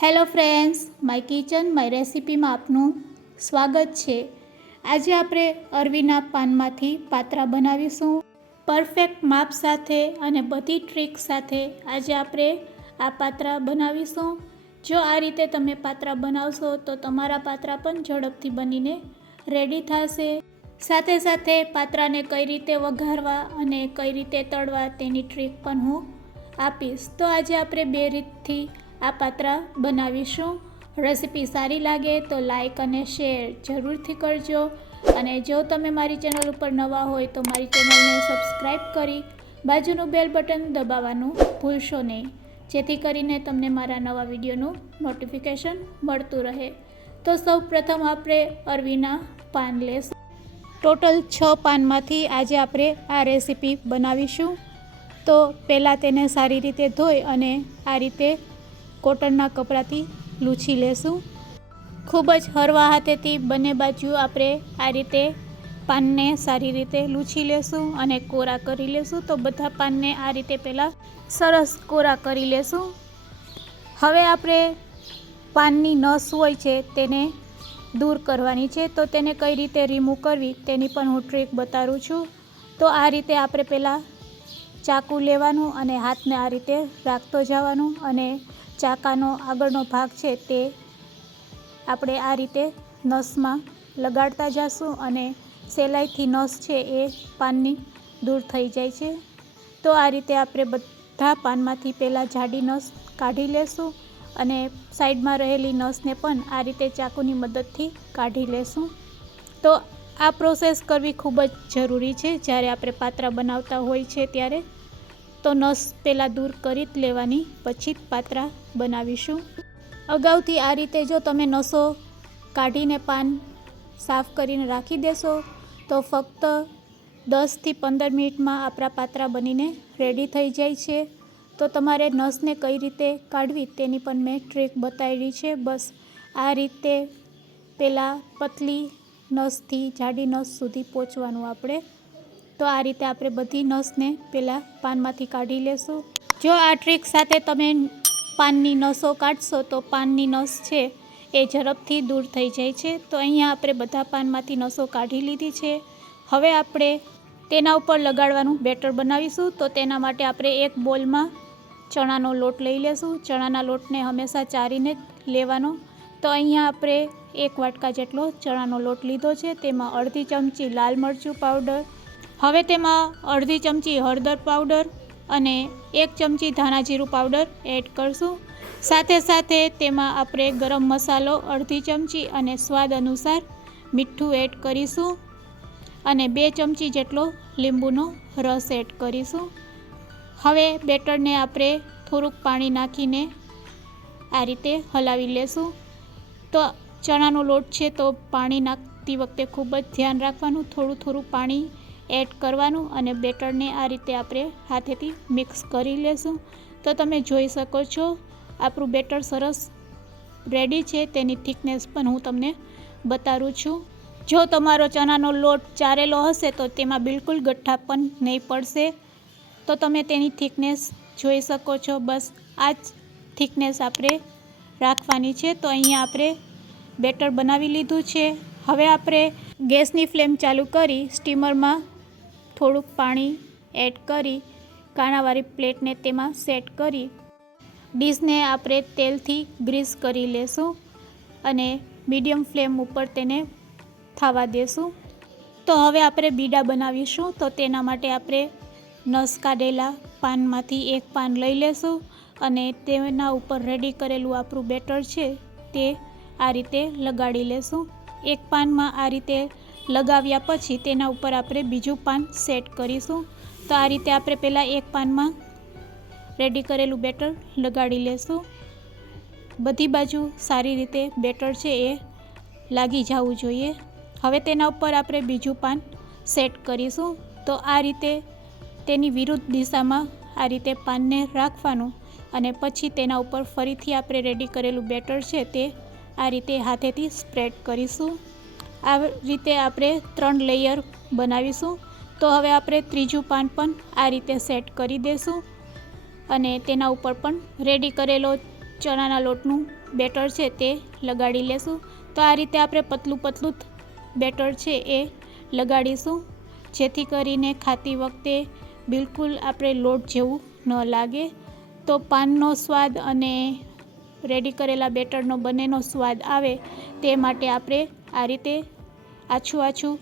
Hello friends, my kitchen my રેસિપીમાં આપનું સ્વાગત છે। આજે આપણે અરવીના પાનમાંથી પાત્રા બનાવીશું પરફેક્ટ માપ સાથે અને બધી ટ્રીક સાથે। આજે આપણે આ પાત્રા બનાવીશું। જો આ રીતે તમે પાત્રા બનાવશો તો તમારા પાત્રા પણ ઝડપથી બનીને રેડી થશે। સાથે સાથે પાત્રાને કઈ રીતે વઘારવા અને કઈ રીતે તળવા તેની ટ્રીક પણ હું આપીશ। તો આજે આપણે બે રીતથી આ પાત્રા બનાવીશું। રેસિપી સારી લાગે તો લાઈક અને શેર જરૂરથી કરજો અને જો તમે મારી ચેનલ ઉપર નવા હોય તો મારી ચેનલને સબસ્ક્રાઈબ કરી બાજુનું બેલ બટન દબાવવાનું ભૂલશો નહીં, જેથી કરીને તમને મારા નવા વિડીયોનું નોટિફિકેશન મળતું રહે। તો સૌ પ્રથમ આપણે અરવીના પાન લેશું। ટોટલ 6 પાનમાંથી આજે આપણે આ રેસિપી બનાવીશું। તો પહેલાં તેને સારી રીતે ધોઈ અને આ રીતે કોટનના કપડાથી લૂછી લેશું। ખૂબ જ હળવા હાથેથી બંને બાજુ આપણે આ રીતે પાનને સારી રીતે લૂછી લેશું અને કોરા કરી લેશું। તો બધા પાનને આ રીતે પહેલાં સરસ કોરા કરી લેશું। હવે આપણે પાનની નસ હોય છે તેને દૂર કરવાની છે, તો તેને કઈ રીતે રિમૂવ કરવી તેની પણ હું ટ્રીક બતાવું છું। તો આ રીતે આપણે પહેલાં ચાકુ લેવાનું અને હાથને આ રીતે રાખતો જવાનું અને ચાકાનો આગળનો ભાગ છે તે આપણે આ રીતે નસમાં લગાડતા જઈશું અને સહેલાઈથી નસ છે એ પાનની દૂર થઈ જાય છે। તો આ રીતે આપણે બધા પાનમાંથી પહેલાં જાડી નસ કાઢી લેશું અને સાઈડમાં રહેલી નસને પણ આ રીતે ચાકુની મદદથી કાઢી લેશું। તો આ પ્રોસેસ કરવી ખૂબ જ જરૂરી છે જ્યારે આપણે પાત્રા બનાવતા હોય છે ત્યારે। તો નસ પહેલાં દૂર કરી જ લેવાની, પછી જ પાત્રા બનાવીશું। અગાઉથી આ રીતે જો તમે નસો કાઢીને પાન સાફ કરીને રાખી દેશો તો ફક્ત 10થી 15 મિનિટમાં આપણા પાત્રા બનીને રેડી થઈ જાય છે। તો તમારે નસને કઈ રીતે કાઢવી તેની પણ મેં ટ્રીક બતાવી છે। બસ આ રીતે પહેલાં પતલી નસથી જાડી નસ સુધી પહોંચવાનું આપણે। તો આ રીતે આપણે બધી નસને પહેલાં પાનમાંથી કાઢી લેશું। જો આ ટ્રીક સાથે તમે પાનની નસો કાઢશો તો પાનની નસ છે એ ઝડપથી દૂર થઈ જાય છે। તો અહીંયા આપણે બધા પાનમાંથી નસો કાઢી લીધી છે। હવે આપણે તેના ઉપર લગાડવાનું બેટર બનાવીશું। તો તેના માટે આપણે એક બોલમાં ચણાનો લોટ લઈ લેશું। ચણાના લોટને હંમેશા ચારીને જ લેવાનો। તો અહીંયા આપણે 1 વાટકા જેટલો ચણાનો લોટ લીધો છે, તેમાં અડધી ચમચી લાલ મરચું પાવડર, હવે તેમાં અડધી ચમચી હળદર પાવડર અને 1 ચમચી ધાણા જીરું પાવડર એડ કરશું। સાથે સાથે તેમાં આપણે ગરમ મસાલો અડધી ચમચી અને સ્વાદ અનુસાર મીઠું એડ કરીશું અને 2 ચમચી જેટલો લીંબુનો રસ એડ કરીશું। હવે બેટરને આપણે થોડુંક પાણી નાખીને આ રીતે હલાવી લેશું। તો ચણાનો લોટ છે તો પાણી નાખતી વખતે ખૂબ જ ધ્યાન રાખવાનું, થોડું થોડું પાણી એડ કરવાનું અને બેટરને આ રીતે આપણે હાથેથી મિક્સ કરી લેશું। તો તમે જોઈ શકો છો આપણું બેટર સરસ રેડી છે। તેની થિકનેસ પણ હું તમને બતાવું છું। જો તમારો ચણાનો લોટ ચારેલો હશે તો તેમાં બિલકુલ ગઠ્ઠા પણ નહીં પડશે। તો તમે તેની થિકનેસ જોઈ શકો છો। બસ આ જ થિકનેસ આપણે રાખવાની છે। તો અહીંયા આપણે બેટર બનાવી લીધું છે। હવે આપણે ગેસની ફ્લેમ ચાલુ કરી સ્ટીમરમાં થોડુંક પાણી એડ કરી કાણાવાળી પ્લેટને તેમાં સેટ કરી ડીશને આપણે તેલથી ગ્રીસ કરી લેશું અને મીડિયમ ફ્લેમ ઉપર તેને થવા દેશું। તો હવે આપણે બીડા બનાવીશું। તો તેના માટે આપણે નસ કાઢેલા પાનમાંથી એક પાન લઈ લેશું અને તેના ઉપર રેડી કરેલું આપણું બેટર છે તે આ રીતે લગાડી લેશું। એક પાનમાં આ રીતે લગાવ્યા પછી તેના ઉપર આપણે બીજું પાન સેટ કરીશું। તો આ રીતે આપણે પહેલાં એક પાનમાં રેડી કરેલું બેટર લગાડી લેશું। બધી બાજુ સારી રીતે બેટર છે એ લાગી જવું જોઈએ। હવે તેના ઉપર આપણે બીજું પાન સેટ કરીશું। તો આ રીતે તેની વિરુદ્ધ દિશામાં આ રીતે પાનને રાખવાનું અને પછી તેના ઉપર ફરીથી આપણે રેડી કરેલું બેટર છે તે આ રીતે હાથેથી સ્પ્રેડ કરીશું। આ રીતે આપણે 3 લેયર બનાવીશું। તો હવે આપણે ત્રીજું પાન પણ આ રીતે સેટ કરી દઈશું અને તેના ઉપર પણ રેડી કરેલો ચણાના લોટનું બેટર છે તે લગાડી લેશું. તો આ રીતે આપણે પતલું બેટર છે એ લગાડીશું, જેથી કરીને ખાતી વખતે બિલકુલ આપણે લોટ જેવું ન લાગે. તો પાનનો સ્વાદ અને રેડી કરેલા બેટરનો બંનેનો સ્વાદ આવે તે માટે આપણે આ રીતે આછું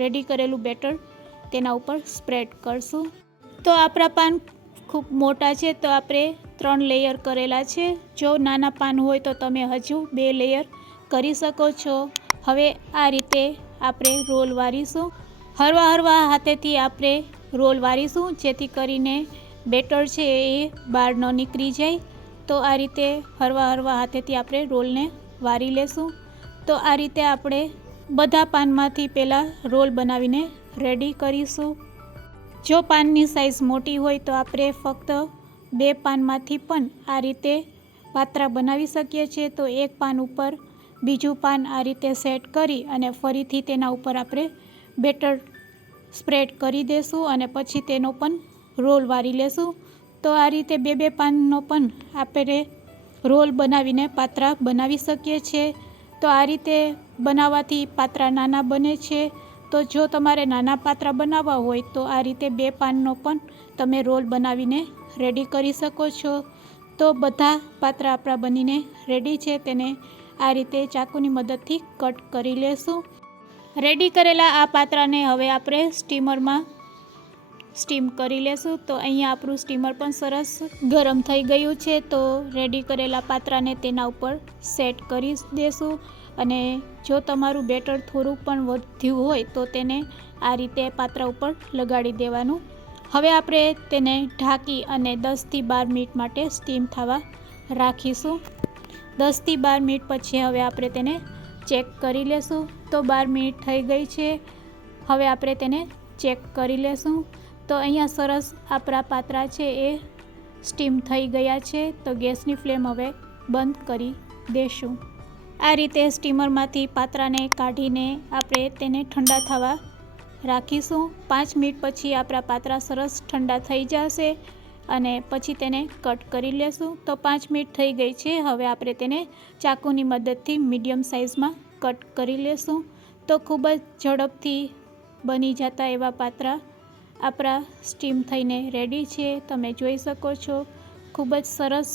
રેડી કરેલું બેટર તેના ઉપર સ્પ્રેડ કરશું. તો આપણા પાન ખૂબ મોટા છે તો આપણે 3 લેયર કરેલા છે. જો નાના પાન હોય તો તમે હજુ 2 લેયર કરી શકો છો. હવે આ રીતે આપણે રોલ વારીશું. હળવા હાથેથી આપણે રોલ વારીશું, જેથી કરીને બેટર છે એ બહાર ન નીકળી જાય. તો આ રીતે હળવા હાથેથી આપણે રોલને વારી લેશું. તો આ રીતે આપણે બધા પાનમાંથી પહેલાં રોલ બનાવીને રેડી કરીશું. જો પાનની સાઈઝ મોટી હોય તો આપણે ફક્ત 2 પાનમાંથી પણ આ રીતે પાત્રા બનાવી શકીએ છીએ. તો એક પાન ઉપર બીજું પાન આ રીતે સેટ કરી અને ફરીથી તેના ઉપર આપણે બેટર સ્પ્રેડ કરી દેશું અને પછી તેનો પણ રોલ વારી લેશું. તો આ રીતે 2 પાનનો પણ આપણે રોલ બનાવીને પાત્રા બનાવી શકીએ છીએ. તો આ રીતે બનાવવાથી પાત્રા નાના બને છે. તો જો તમારે નાના પાત્રા બનાવવા હોય તો આ રીતે 2 પાનનો પણ તમે રોલ બનાવીને રેડી કરી શકો છો. તો બધા પાત્રા આપણા બનીને રેડી છે, તેને આ રીતે ચાકુની મદદથી કટ કરી લેશું. રેડી કરેલા આ પાત્રાને હવે આપણે સ્ટીમરમાં સ્ટીમ કરી લેશું. તો અહીંયા આપણું સ્ટીમર પણ સરસ ગરમ થઈ ગયું છે. તો રેડી કરેલા પાત્રાને તેના ઉપર સેટ કરી દેશું. અને જો તમારું બેટર થોડું પણ વધ્યું હોય તો તેને આ રીતે પાત્રા ઉપર લગાડી દેવાનું. હવે આપણે તેને ઢાંકી અને 10થી 12 મિનિટ માટે સ્ટીમ થવા રાખીશું. 10થી 12 મિનિટ પછી હવે આપણે તેને ચેક કરી લેશું. તો 12 મિનિટ થઈ ગઈ છે. હવે આપણે તેને ચેક કરી લેશું. તો અહીંયા સરસ આપણા પાત્રા છે એ સ્ટીમ થઈ ગયા છે. તો ગેસની ફ્લેમ હવે બંધ કરી દેશું. આ રીતે સ્ટીમરમાંથી પાત્રાને કાઢીને આપણે તેને ઠંડા થવા રાખીશું. 5 મિનિટ પછી આપણા પાત્રા સરસ ઠંડા થઈ જશે અને પછી તેને કટ કરી લેશું. તો 5 મિનિટ થઈ ગઈ છે. હવે આપણે તેને ચાકુની મદદથી મીડિયમ સાઇઝમાં કટ કરી લેશું. તો ખૂબ જ ઝડપથી બની જતા એવા પાત્રા આપણા સ્ટીમ થઈને રેડી છે. તમે જોઈ શકો છો, ખૂબ જ સરસ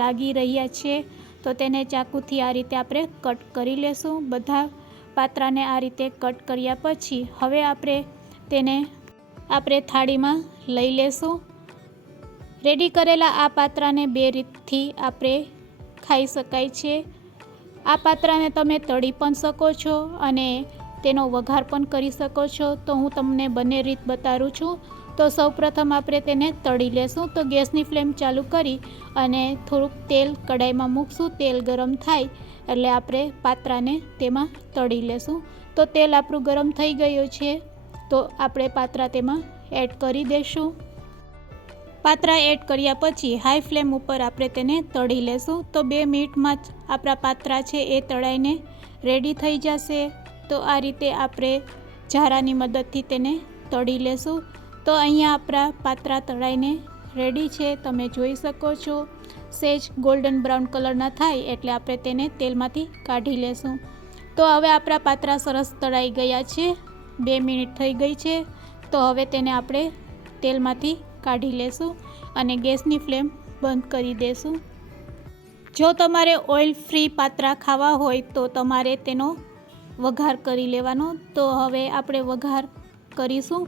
લાગી રહ્યા છે. તો તેને ચાકુથી આ રીતે આપણે કટ કરી લેશું. બધા પાત્રાને આ રીતે કટ કર્યા પછી હવે આપણે થાળીમાં લઈ લેશું. રેડી કરેલા આ પાત્રાને 2 રીતથી આપણે ખાઈ શકાય છે. આ પાત્રાને તમે તળી પણ શકો છો અને તેનો વઘાર પણ કરી શકો છો. તો હું તમને બંને રીત બતાવું છું. તો સૌપ્રથમ આપણે તેને તળી લેશું. તો ગેસની ફ્લેમ ચાલુ કરી અને થોડુંક તેલ કઢાઈમાં મૂકશું. તેલ ગરમ થાય એટલે આપણે પાત્રાને તેમાં તળી લેશું. તો તેલ આપણું ગરમ થઈ ગયું છે. તો આપણે પાત્રા તેમાં એડ કરી દઈશું. પાત્રા એડ કર્યા પછી હાઈ ફ્લેમ ઉપર આપણે તેને તળી લેશું. તો 2 મિનિટમાં જ આપણા પાત્રા છે એ તળાઈને રેડી થઈ જશે. તો આ રીતે આપણે ઝારાની મદદથી તેને તળી લેશું. તો અહીંયા આપણા પાત્રા તળાઈને રેડી છે. તમે જોઈ શકો છો, સહેજ ગોલ્ડન બ્રાઉન કલરના થાય એટલે આપણે તેને તેલમાંથી કાઢી લેશું. તો હવે આપણા પાત્રા સરસ તળાઈ ગયા છે. 2 મિનિટ થઈ ગઈ છે. તો હવે તેને આપણે તેલમાંથી કાઢી લેશું અને ગેસની ફ્લેમ બંધ કરી દેશું. જો તમારે ઓઇલ ફ્રી પાત્રા ખાવા હોય તો તમારે તેનો વઘાર કરી લેવાનો. તો હવે આપણે વઘાર કરીશું.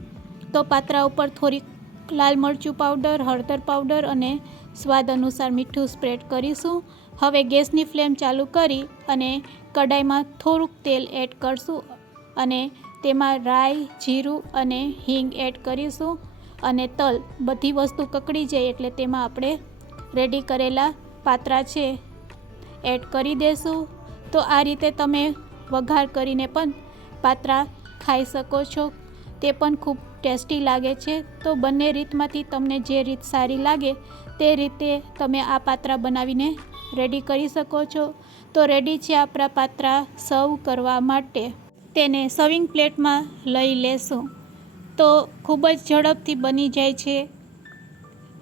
તો પાત્રા ઉપર થોડીક લાલ મરચું પાવડર, હળદર પાવડર અને સ્વાદ અનુસાર મીઠું સ્પ્રેડ કરીશું. હવે ગેસની ફ્લેમ ચાલુ કરી અને કઢાઈમાં થોડુંક તેલ એડ કરશું અને તેમાં રાઈ, જીરું અને હિંગ એડ કરીશું અને તલ. બધી વસ્તુ કકડી જાય એટલે તેમાં આપણે રેડી કરેલા પાત્રા છે એડ કરી દેશું. તો આ રીતે તમે વઘાર કરીને પણ પાત્રા ખાઈ શકો છો. તે પણ ખૂબ ટેસ્ટી લાગે છે. તો બંને રીતમાંથી તમને જે રીત સારી લાગે તે રીતે તમે આ પાત્રા બનાવીને રેડી કરી શકો છો. તો રેડી છે આપણા પાત્રા સર્વ કરવા માટે. તેને સર્વિંગ પ્લેટમાં લઈ લેશું. તો ખૂબ જ ઝડપથી બની જાય છે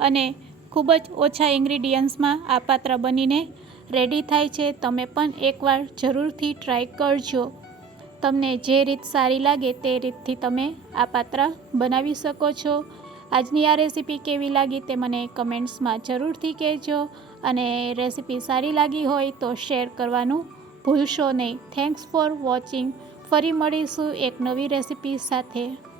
અને ખૂબ જ ઓછા ઇન્ગ્રીડિયન્ટ્સમાં આ પાત્રા બનીને રેડી થાય છે. તમે પણ એકવાર જરૂરથી ટ્રાય કરજો. તમને જે રીત સારી લાગે તે રીતથી તમે આ પાત્રા બનાવી શકો છો. આજની આ રેસીપી કેવી લાગી તે મને કમેન્ટ્સમાં જરૂરથી કહેજો, અને રેસીપી સારી લાગી હોય તો શેર કરવાનું ભૂલશો નહીં. Thanks for watching. ફરી મળીશું એક નવી રેસીપી સાથે.